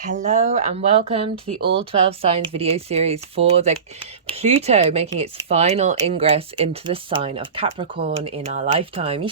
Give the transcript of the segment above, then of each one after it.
Hello and welcome to the All 12 Signs video series for the Pluto making its final ingress into the sign of Capricorn in our lifetime.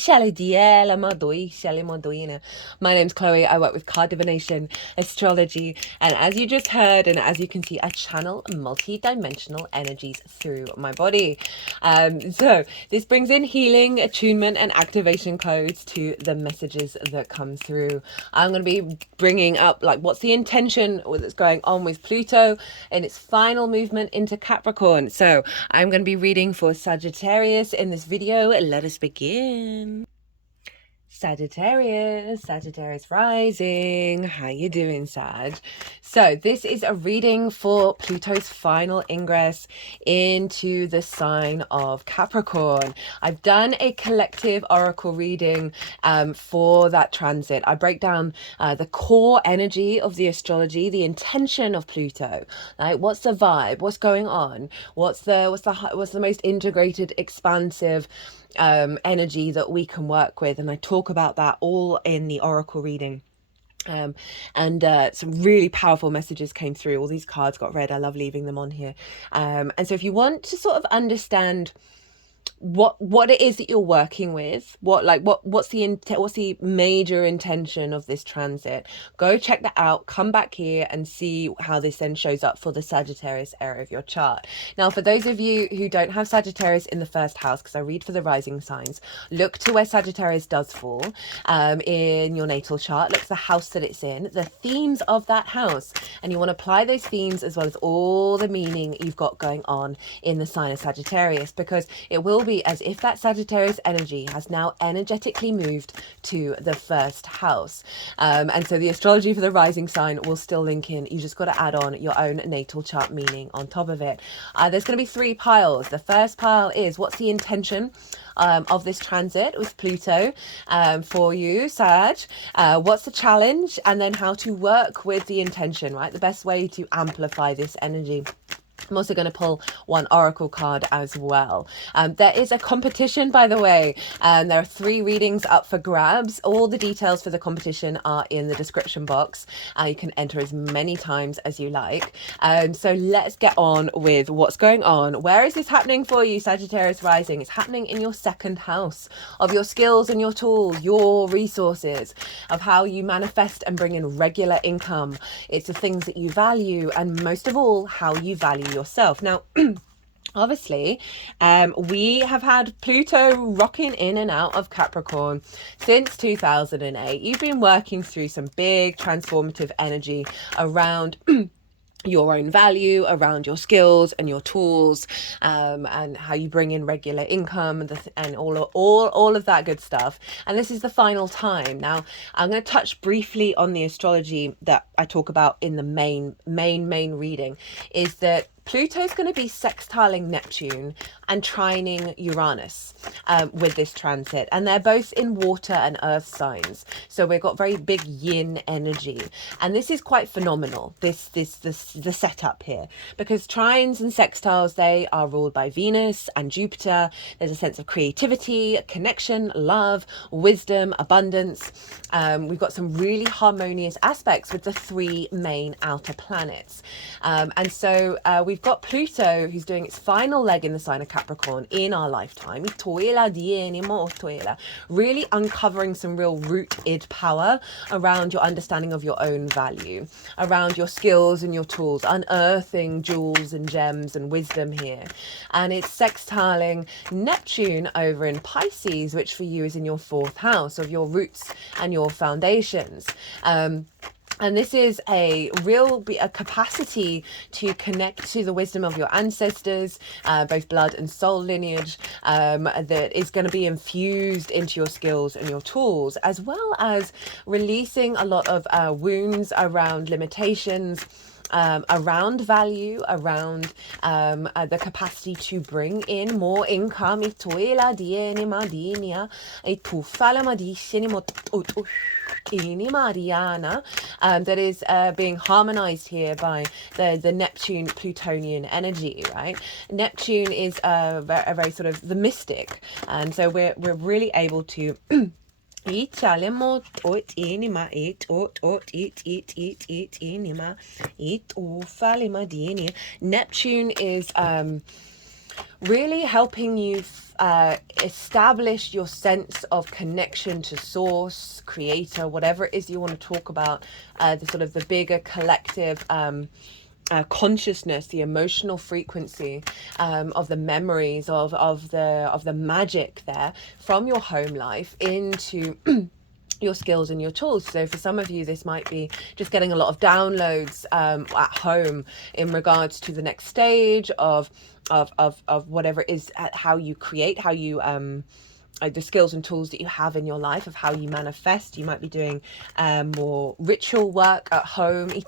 My name's Chloe. I work with card divination, astrology, and as you just heard and as you can see, I channel multi-dimensional energies through my body. So this brings in healing, attunement, and activation codes to the messages that come through. I'm going to be bringing up what's the intention that's going on with Pluto in its final movement into Capricorn. So I'm going to be reading for Sagittarius in this video. Let us begin. Sagittarius rising. How you doing, Sag? So this is a reading for Pluto's final ingress into the sign of Capricorn. I've done a collective oracle reading for that transit. I break down the core energy of the astrology, the intention of Pluto. Like, what's the vibe? What's going on? What's the most integrated, expansive energy that we can work with, and I talk about that all in the oracle reading. And some really powerful messages came through. All these cards got read. I love leaving them on here. And so if you want to sort of understand what it is that you're working with, what's the major intention of this transit, go check that out, come back here and see how this then shows up for the Sagittarius area of your chart. Now, for those of you who don't have Sagittarius in the first house, because I read for the rising signs, look to where Sagittarius does fall in your natal chart. Look at the house that it's in, the themes of that house, and you want to apply those themes as well as all the meaning you've got going on in the sign of Sagittarius, because it will be as if that Sagittarius energy has now energetically moved to the first house. And so the astrology for the rising sign will still link in. You just got to add on your own natal chart meaning on top of it. There's going to be three piles. The first pile is what's the intention of this transit with Pluto for you, Sag. What's the challenge? And then how to work with the intention, right? The best way to amplify this energy. I'm also going to pull one oracle card as well. There is a competition, by the way. There are 3 readings up for grabs. All the details for the competition are in the description box. You can enter as many times as you like. So let's get on with what's going on. Where is this happening for you, Sagittarius rising? It's happening in your second house of your skills and your tools, your resources, of how you manifest and bring in regular income. It's the things that you value, and most of all, how you value yourself. Now, obviously, we have had Pluto rocking in and out of Capricorn since 2008. You've been working through some big transformative energy around your own value, around your skills and your tools, and how you bring in regular income and all of that good stuff. And this is the final time. Now, I'm going to touch briefly on the astrology that I talk about in the main reading, is that Pluto's going to be sextiling Neptune and trining Uranus with this transit, and they're both in water and earth signs, so we've got very big yin energy, and this is quite phenomenal, the setup here, because trines and sextiles, they are ruled by Venus and Jupiter. There's a sense of creativity, connection, love, wisdom, abundance. We've got some really harmonious aspects with the 3 main outer planets, and so we've got Pluto, who's doing its final leg in the sign of Capricorn in our lifetime, really uncovering some real rooted power around your understanding of your own value, around your skills and your tools, unearthing jewels and gems and wisdom here. And it's sextiling Neptune over in Pisces, which for you is in your 4th house of your roots and your foundations. And this is a capacity to connect to the wisdom of your ancestors, both blood and soul lineage, that is going to be infused into your skills and your tools, as well as releasing a lot of wounds around limitations, around value, around the capacity to bring in more income. That is being harmonized here by the Neptune Plutonian energy, right? Neptune is a very sort of the mystic, and so we're really able to Italemo ot inima it ot it inima it falima dini. Neptune is really helping you establish your sense of connection to source, creator, whatever it is you want to talk about, the sort of the bigger collective consciousness, the emotional frequency of the memories of the magic there from your home life into your skills and your tools. So for some of you, this might be just getting a lot of downloads at home in regards to the next stage of whatever it is, how you create, how you the skills and tools that you have in your life, of how you manifest. You might be doing more ritual work at home. A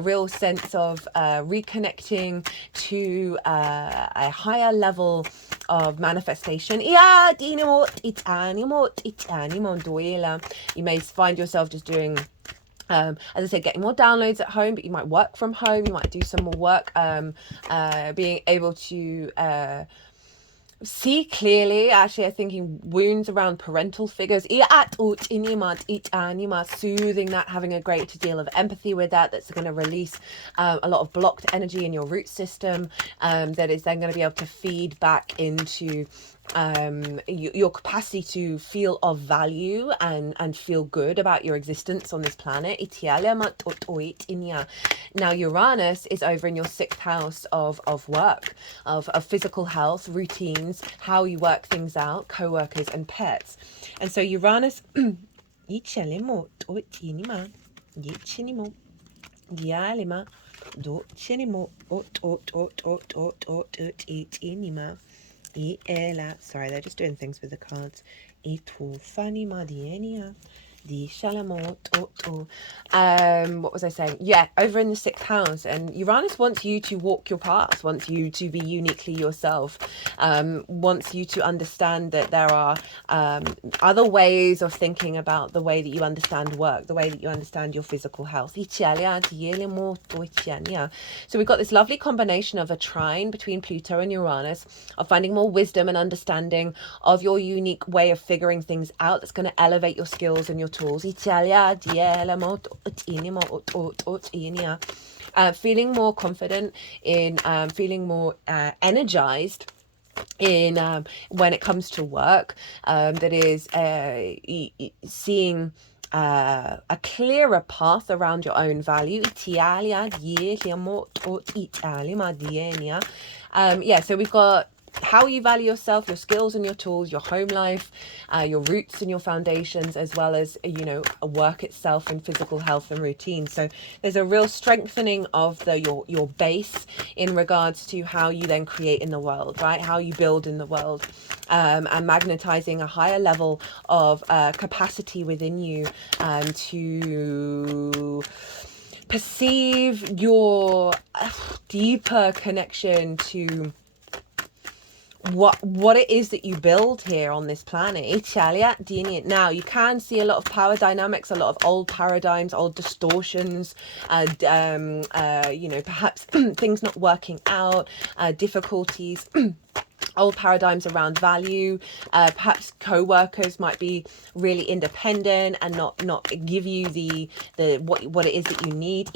real sense of reconnecting to a higher level of manifestation. You may find yourself just doing as I said, getting more downloads at home, but you might work from home, you might do some more work, being able to see clearly. Actually, I'm thinking wounds around parental figures, soothing that, having a great deal of empathy with that. That's going to release a lot of blocked energy in your root system, that is then going to be able to feed back into your capacity to feel of value and feel good about your existence on this planet. Now Uranus is over in your 6th house of work, of physical health, routines, how you work things out, co-workers and pets. And so Uranus sorry, they're just doing things with the cards. What was I saying? Yeah, over in the 6th house, and Uranus wants you to walk your path, wants you to be uniquely yourself, wants you to understand that there are other ways of thinking about the way that you understand work, the way that you understand your physical health. So we've got this lovely combination of a trine between Pluto and Uranus, of finding more wisdom and understanding of your unique way of figuring things out that's going to elevate your skills and your tools. Feeling more confident in feeling more energized in when it comes to work, that is seeing a clearer path around your own value. Yeah, so we've got how you value yourself, your skills and your tools, your home life, your roots and your foundations, as well as, you know, work itself and physical health and routine. So there's a real strengthening of your base in regards to how you then create in the world, right? How you build in the world, and magnetizing a higher level of capacity within you to perceive your deeper connection to what it is that you build here on this planet. Now you can see a lot of power dynamics, a lot of old paradigms, old distortions, you know, perhaps things not working out, difficulties. Old paradigms around value. Perhaps co-workers might be really independent and not give you the what it is that you need.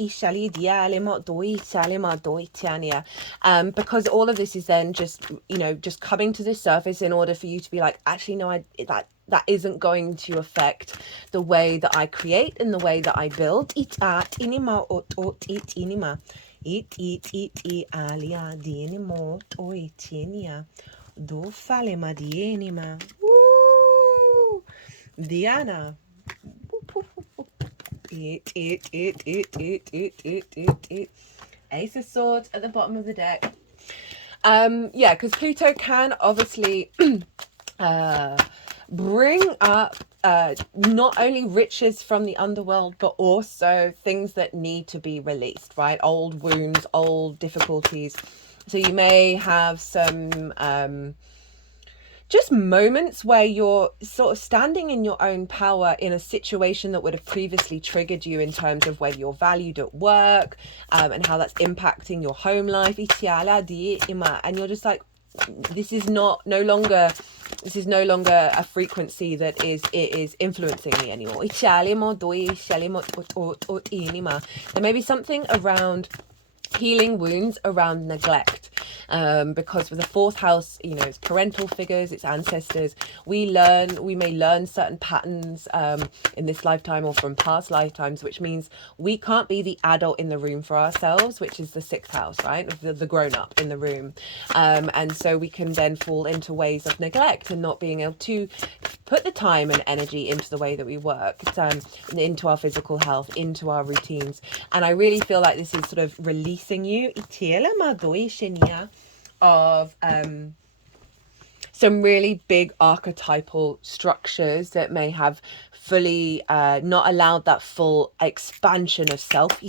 Because all of this is then just, you know, just coming to the surface in order for you to be like, actually no, that isn't going to affect the way that I create and the way that I build. Alia dienimo toitinia do fale madienima. Woo! Diana. Ace of Swords at the bottom of the deck. Yeah, because Pluto can obviously bring up not only riches from the underworld, but also things that need to be released, right? Old wounds, old difficulties. So you may have some just moments where you're sort of standing in your own power in a situation that would have previously triggered you in terms of whether you're valued at work, and how that's impacting your home life. And you're just like, this is no longer a frequency that is influencing me anymore. There may be something around healing wounds around neglect, because with the fourth house, it's parental figures, it's ancestors. We may learn certain patterns in this lifetime or from past lifetimes, which means we can't be the adult in the room for ourselves, which is the sixth house, right? The grown-up in the room, and so we can then fall into ways of neglect and not being able to put the time and energy into the way that we work, into our physical health, into our routines. And I really feel like this is sort of releasing you of some really big archetypal structures that may have fully not allowed that full expansion of self.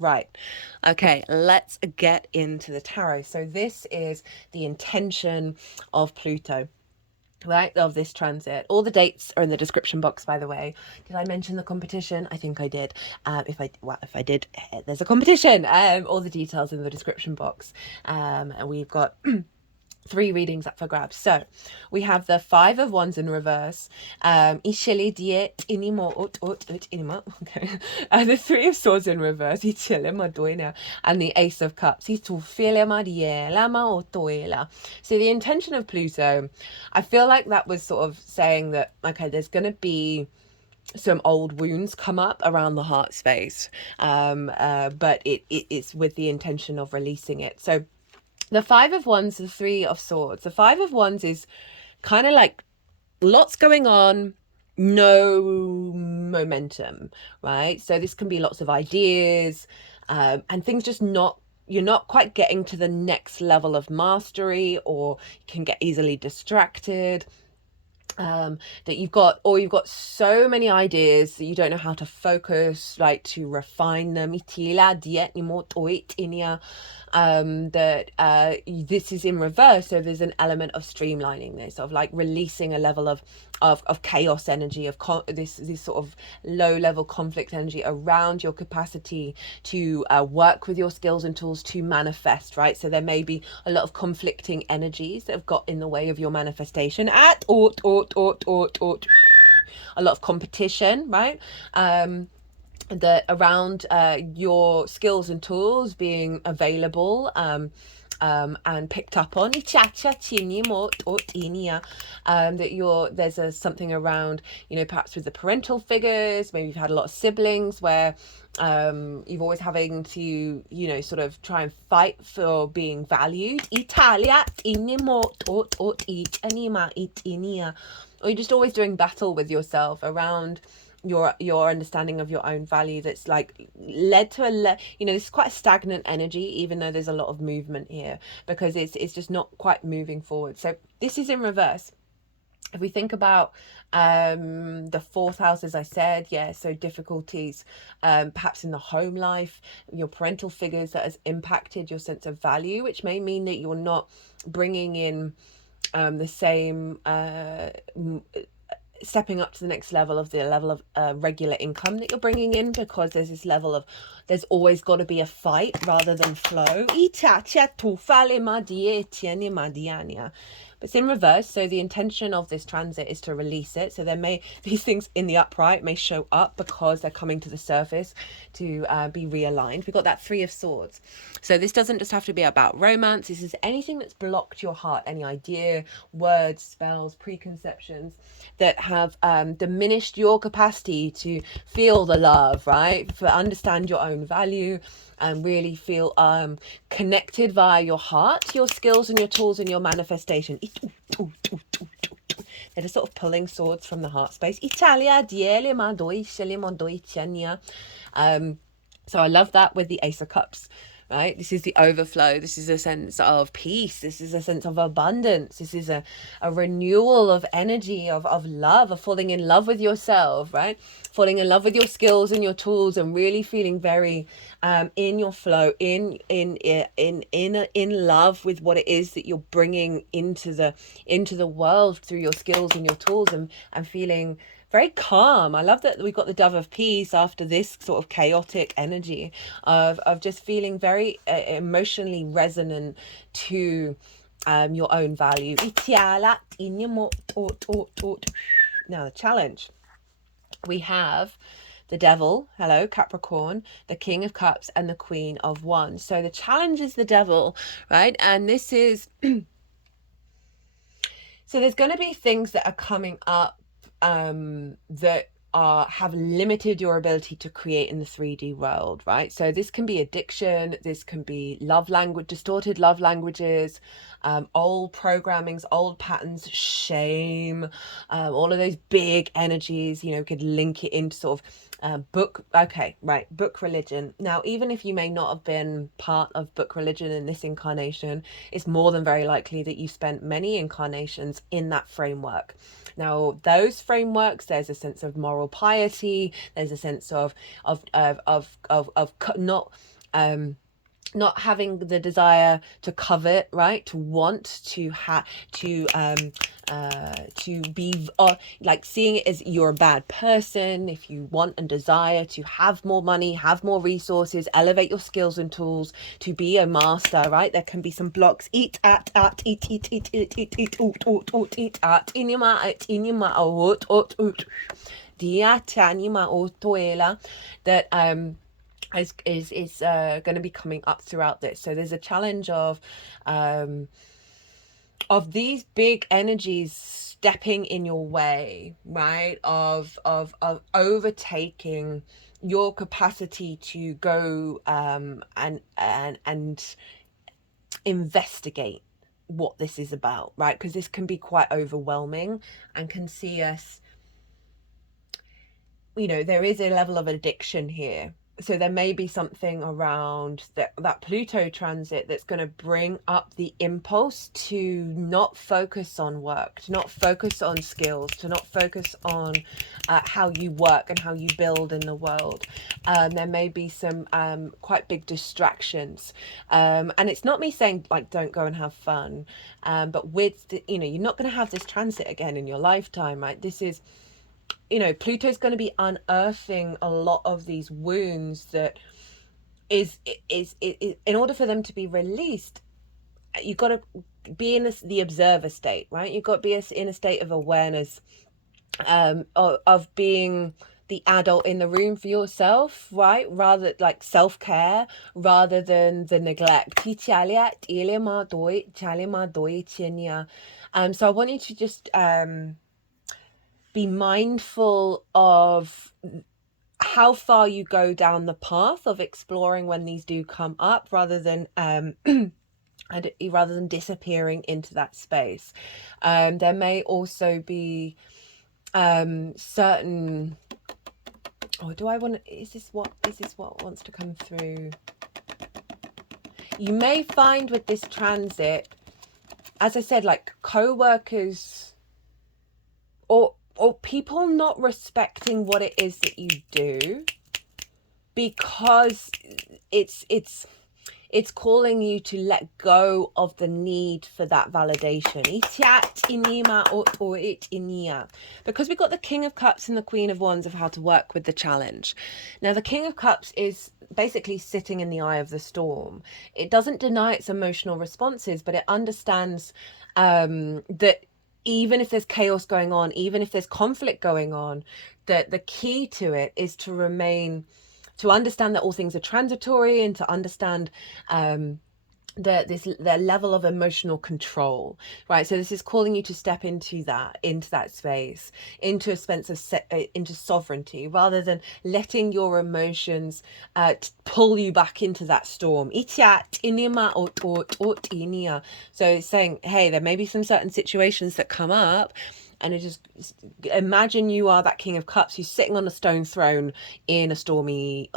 Right. Okay, let's get into the tarot. So this is the intention of Pluto, right, of this transit. All the dates are in the description box, by the way. Did I mention the competition? I think I did. If I did, there's a competition. All the details in the description box. And we've got 3 readings up for grabs. So we have the 5 of Wands in reverse, okay, the 3 of Swords in reverse, and the Ace of Cups. So the intention of Pluto, I feel like that was sort of saying that, okay, there's going to be some old wounds come up around the heart space, but it's with the intention of releasing it. So the 5 of Wands, the 3 of Swords. The 5 of Wands is kind of like lots going on, no momentum, right? So this can be lots of ideas, and things just you're not quite getting to the next level of mastery, or you can get easily distracted. That you've got so many ideas that you don't know how to focus, like to refine them. This is in reverse, so there's an element of streamlining this, of like releasing a level of chaos energy, of this sort of low level conflict energy around your capacity to work with your skills and tools to manifest, right? So there may be a lot of conflicting energies that have got in the way of your manifestation a lot of competition, right? That around your skills and tools being available, and picked up on, that there's something around, perhaps with the parental figures. Maybe you've had a lot of siblings where you've always having to, sort of try and fight for being valued, or you're just always doing battle with yourself around your understanding of your own value. That's like led to this is quite a stagnant energy, even though there's a lot of movement here, because it's just not quite moving forward. So this is in reverse. If we think about the 4th house, as I said, so difficulties perhaps in the home life, your parental figures, that has impacted your sense of value, which may mean that you're not bringing in the same stepping up to the next level of regular income that you're bringing in, because there's this level of, there's always got to be a fight rather than flow. But it's in reverse, so the intention of this transit is to release it. So these things in the upright may show up because they're coming to the surface to be realigned. We've got that 3 of Swords. So this doesn't just have to be about romance. This is anything that's blocked your heart, any idea, words, spells, preconceptions that have diminished your capacity to feel the love, right? For understand your own value, and really feel connected via your heart, your skills and your tools and your manifestation. They're just sort of pulling swords from the heart space. So I love that with the Ace of Cups. right? This is the overflow. This is a sense of peace. This is a sense of abundance. This is a renewal of energy, of love, of falling in love with yourself, right? Falling in love with your skills and your tools, and really feeling very in your flow, in love with what it is that you're bringing into the world through your skills and your tools, and feeling very calm. I love that we got the dove of peace after this sort of chaotic energy of just feeling very emotionally resonant to your own value. Now the challenge. We have the devil, hello, Capricorn, the King of Cups, and the Queen of Wands. So the challenge is the devil, right? And this is... So there's going to be things that are coming up that have limited your ability to create in the 3D world, right? So this can be addiction, this can be love language, distorted love languages, old programmings, old patterns, shame, all of those big energies. You know, we could link it into sort of book religion. Now, even if you may not have been part of book religion in this incarnation, it's more than very likely that you spent many incarnations in that framework. Now, those frameworks, there's a sense of moral piety, there's a sense of not having the desire to covet, right? To want to be like seeing it as you're a bad person if you want and desire to have more money, have more resources, elevate your skills and tools, to be a master, right? There can be some blocks. That is going to be coming up throughout this. So there's a challenge of these big energies stepping in your way, right? Of overtaking your capacity to go and investigate what this is about, right? Because this can be quite overwhelming and can see us, you know, there is a level of addiction here. So there may be something around that Pluto transit that's going to bring up the impulse to not focus on work, to not focus on skills, to not focus on how you work and how you build in the world. There may be some quite big distractions. And it's not me saying, like, don't go and have fun. But with, you know, you're not going to have this transit again in your lifetime, right? This is... You know, Pluto's going to be unearthing a lot of these wounds that is in order for them to be released, you've got to be in the observer state, right? You've got to be in a state of awareness, of being the adult in the room for yourself, right? Rather like self-care rather than the neglect. So I want you to just be mindful of how far you go down the path of exploring when these do come up, rather than disappearing into that space. There may also be certain... is this what wants to come through? You may find with this transit, as I said, like co-workers or people not respecting what it is that you do, because it's calling you to let go of the need for that validation. Because we've got the King of Cups and the Queen of Wands of how to work with the challenge. Now, the King of Cups is basically sitting in the eye of the storm. It doesn't deny its emotional responses, but it understands that even if there's chaos going on, even if there's conflict going on, that the key to it is to understand that all things are transitory, and to understand the level of emotional control, right? So this is calling you to step into that space, into a sense of into sovereignty, rather than letting your emotions pull you back into that storm. So it's saying, hey, there may be some certain situations that come up, And it just, imagine you are that King of Cups who's sitting on a stone throne on a stormy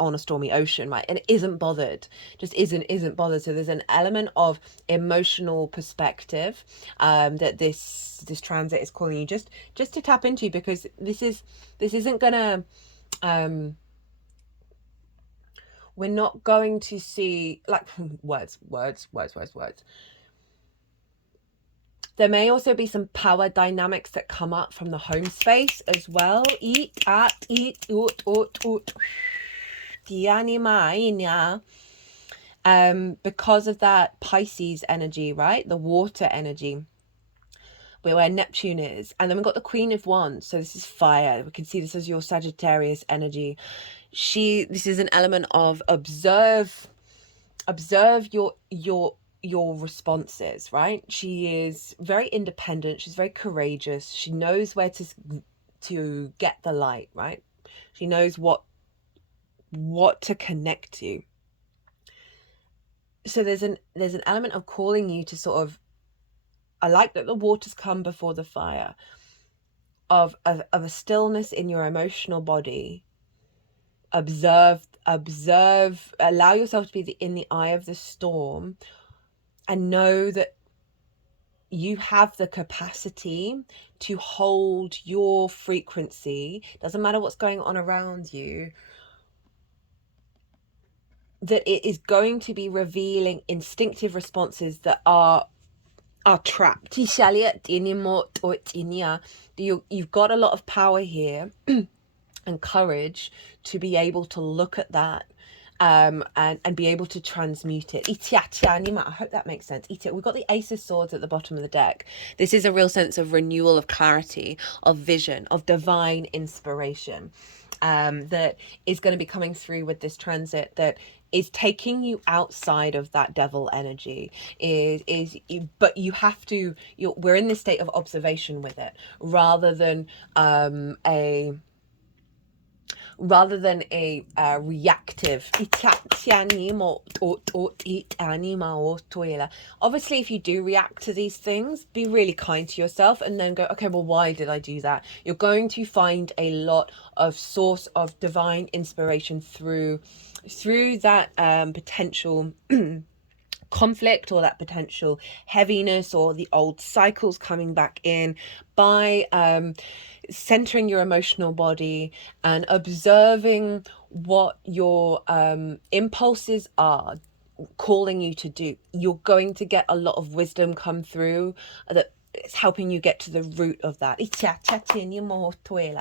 ocean, right? And isn't bothered, just isn't bothered. So there's an element of emotional perspective that this transit is calling you just to tap into, because this isn't gonna we're not going to see like words. There may also be some power dynamics that come up from the home space as well. Because of that Pisces energy, right? The water energy, where Neptune is. And then we've got the Queen of Wands. So this is fire. We can see this as your Sagittarius energy. This is an element of observe your responses, right? She is very independent. She's very courageous. She knows where to get the light, right? She knows what to connect to. So there's an element of calling you to sort of, I like that the waters come before the fire, of a stillness in your emotional body. Observe, allow yourself to be in the eye of the storm, and know that you have the capacity to hold your frequency. Doesn't matter what's going on around you, that it is going to be revealing instinctive responses that are trapped. You've got a lot of power here and courage to be able to look at that and be able to transmute it. I hope that makes sense. We've got the Ace of Swords at the bottom of the deck. This is a real sense of renewal, of clarity, of vision, of divine inspiration that is going to be coming through with this transit, that is taking you outside of that devil energy. But you have to, we're in this state of observation with it, rather than a reactive. Obviously, if you do react to these things, be really kind to yourself and then go, okay, well, why did I do that? You're going to find a lot of source of divine inspiration through that potential conflict, or that potential heaviness, or the old cycles coming back in, by centering your emotional body and observing what your impulses are calling you to do. You're going to get a lot of wisdom come through that it's helping you get to the root of that.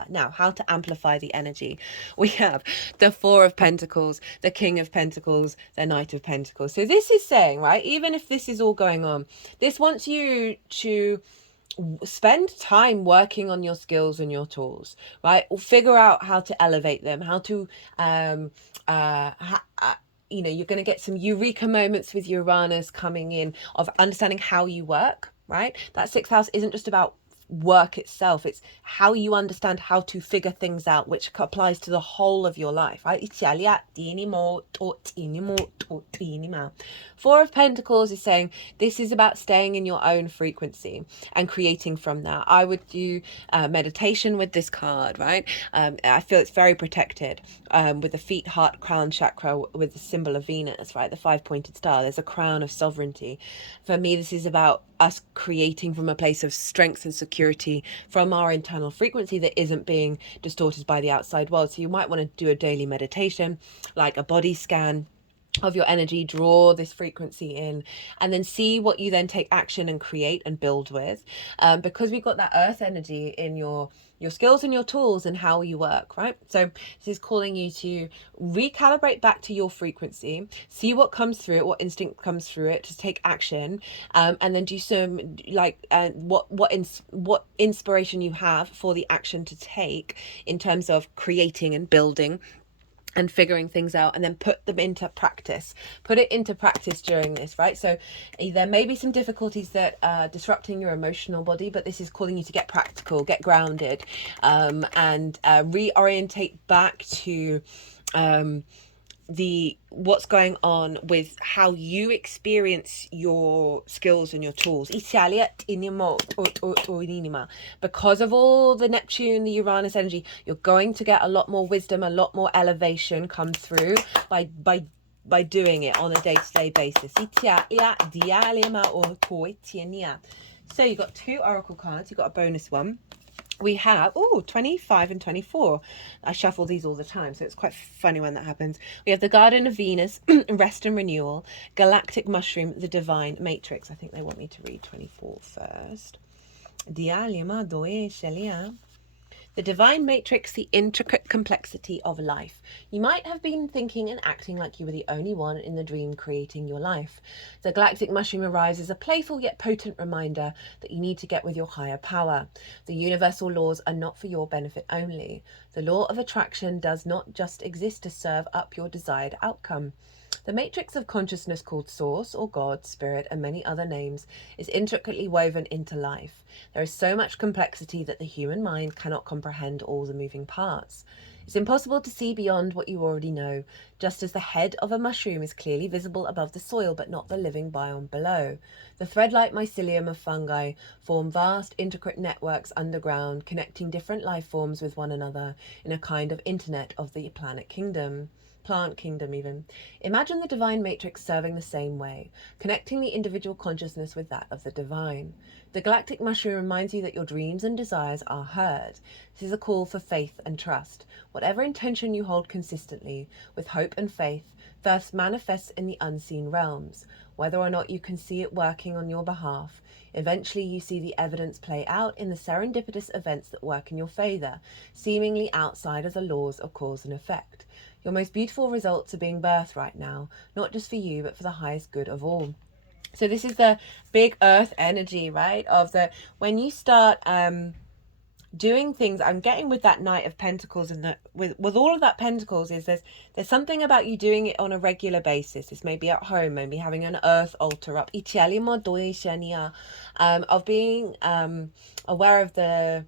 Now, how to amplify the energy? We have the Four of Pentacles, the King of Pentacles, the Knight of Pentacles. So this is saying, right, even if this is all going on, this wants you to spend time working on your skills and your tools, right? Figure out how to elevate them, how to you're going to get some eureka moments with Uranus coming in, of understanding how you work, right? That sixth house isn't just about work itself, it's how you understand how to figure things out, which applies to the whole of your life, right? Four of Pentacles is saying this is about staying in your own frequency and creating from that. I would do meditation with this card, right? I feel it's very protected with the feet, heart, crown chakra, with the symbol of Venus, right? The 5-pointed star. There's a crown of sovereignty. For me, this is about us creating from a place of strength and security from our internal frequency that isn't being distorted by the outside world. So you might want to do a daily meditation, like a body scan of your energy, draw this frequency in, and then see what you then take action and create and build with, because we've got that earth energy in your skills and your tools and how you work, right? So this is calling you to recalibrate back to your frequency, see what comes through it, what instinct comes through it, to take action, and then do some what inspiration you have for the action to take in terms of creating and building and figuring things out, and then put them into practice. Put it into practice during this, right? So there may be some difficulties that are disrupting your emotional body, but this is calling you to get practical, get grounded, and reorientate back to what's going on with how you experience your skills and your tools. Because of all the Neptune, the Uranus energy, you're going to get a lot more wisdom, a lot more elevation come through by doing it on a day-to-day basis. So you've got 2 oracle cards, you've got a bonus one. We have 25 and 24. I shuffle these all the time, so it's quite funny when that happens. We have the Garden of Venus, Rest and Renewal, Galactic Mushroom, the Divine Matrix. I think they want me to read 24 first. The Divine Matrix, the intricate complexity of life. You might have been thinking and acting like you were the only one in the dream creating your life. The Galactic Mushroom arrives as a playful yet potent reminder that you need to get with your higher power. The universal laws are not for your benefit only. The law of attraction does not just exist to serve up your desired outcome. The matrix of consciousness, called Source or God, Spirit, and many other names, is intricately woven into life. There is so much complexity that the human mind cannot comprehend all the moving parts. It's impossible to see beyond what you already know, just as the head of a mushroom is clearly visible above the soil but not the living biome below. The thread-like mycelium of fungi form vast, intricate networks underground, connecting different life forms with one another in a kind of internet of the plant kingdom even. Imagine the divine matrix serving the same way, connecting the individual consciousness with that of the divine. The galactic mushroom reminds you that your dreams and desires are heard. This is a call for faith and trust. Whatever intention you hold consistently, with hope and faith, first manifests in the unseen realms. Whether or not you can see it working on your behalf, eventually you see the evidence play out in the serendipitous events that work in your favor, seemingly outside of the laws of cause and effect. Your most beautiful results are being birthed right now, not just for you, but for the highest good of all. So this is the big earth energy, right? Of the, when you start doing things, I'm getting with that Knight of Pentacles, and with all of that Pentacles is there's something about you doing it on a regular basis. This may be at home, maybe having an earth altar up, of being aware of the,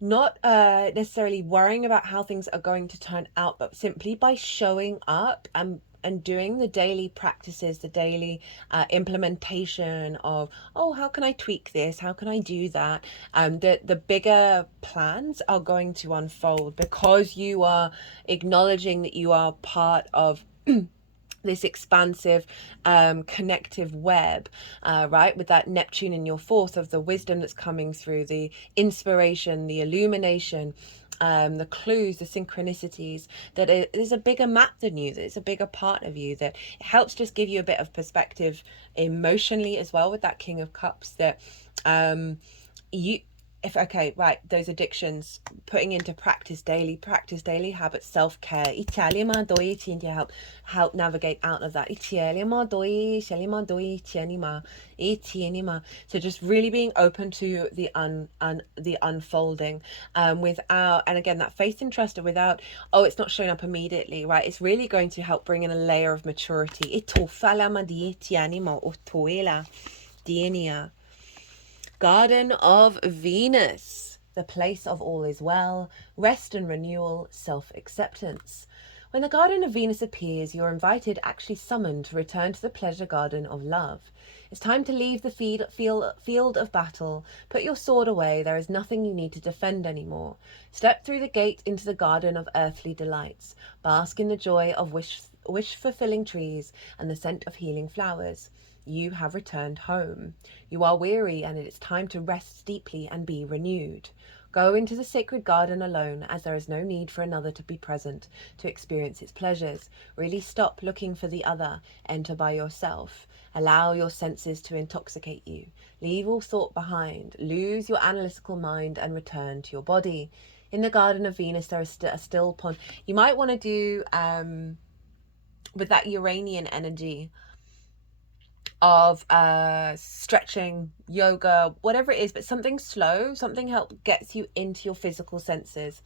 not necessarily worrying about how things are going to turn out, but simply by showing up and doing the daily practices, the daily implementation of, oh, how can I tweak this? How can I do that? The bigger plans are going to unfold because you are acknowledging that you are part of this expansive connective web, right, with that Neptune in your 4th, of the wisdom that's coming through, the inspiration, the illumination, the clues, the synchronicities, that it is a bigger map than you, that it's a bigger part of you, that it helps just give you a bit of perspective emotionally as well, with that King of Cups, that those addictions, putting into practice daily habits, self-care, help navigate out of that. So just really being open to the unfolding, without, and again, that faith and trust, without, oh, it's not showing up immediately, right? It's really going to help bring in a layer of maturity. Garden of Venus, the place of all is well, rest and renewal, self-acceptance. When the Garden of Venus appears, you're invited, actually summoned, to return to the pleasure garden of love. It's time to leave the field of battle. Put your sword away. There is nothing you need to defend anymore. Step through the gate into the garden of earthly delights. Bask in the joy of wish-fulfilling trees and the scent of healing flowers. You have returned home. You are weary, and it is time to rest deeply and be renewed. Go into the sacred garden alone, as there is no need for another to be present to experience its pleasures. Really stop looking for the other. Enter by yourself. Allow your senses to intoxicate you. Leave all thought behind. Lose your analytical mind and return to your body. In the Garden of Venus, there is a still pond. You might want to do, with that Uranian energy, of stretching, yoga, whatever it is, but something slow, something gets you into your physical senses.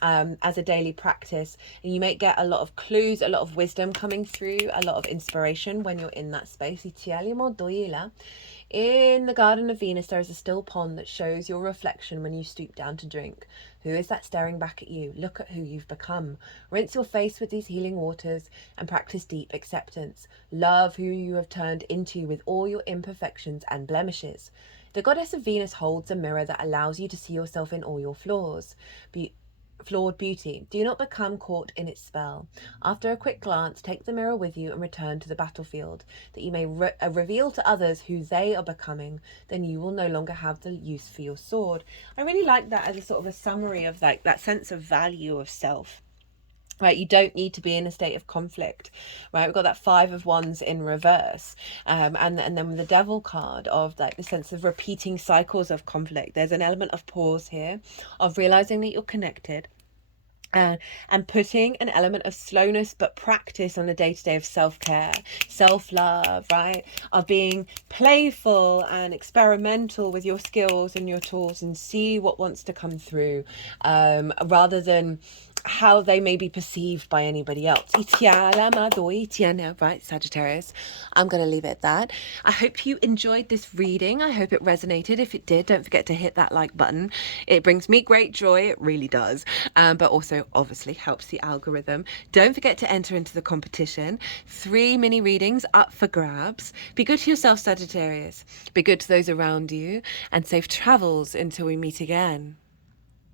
as a daily practice, and you may get a lot of clues, a lot of wisdom coming through, a lot of inspiration when you're in that space. In the Garden of Venus, there is a still pond that shows your reflection when you stoop down to drink. Who is that staring back at you? Look at who you've become. Rinse your face with these healing waters and practice deep acceptance. Love who you have turned into with all your imperfections and blemishes. The goddess of Venus holds a mirror that allows you to see yourself in all your flaws. Flawed beauty. Do not become caught in its spell. After a quick glance, take the mirror with you and return to the battlefield, that you may reveal to others who they are becoming. Then you will no longer have the use for your sword. I really like that as a sort of a summary of like that sense of value of self. Right, you don't need to be in a state of conflict. Right, we've got that 5 of Wands in reverse, and then with the Devil card of like the sense of repeating cycles of conflict. There's an element of pause here, of realizing that you're connected, and putting an element of slowness but practice on the day-to-day of self-care, self-love, right, of being playful and experimental with your skills and your tools, and see what wants to come through, rather than how they may be perceived by anybody else. Right, Sagittarius, I'm going to leave it at that. I hope you enjoyed this reading. I hope it resonated. If it did, don't forget to hit that like button. It brings me great joy. It really does. But also obviously helps the algorithm. Don't forget to enter into the competition. 3 mini readings up for grabs. Be good to yourself, Sagittarius. Be good to those around you, and safe travels until we meet again.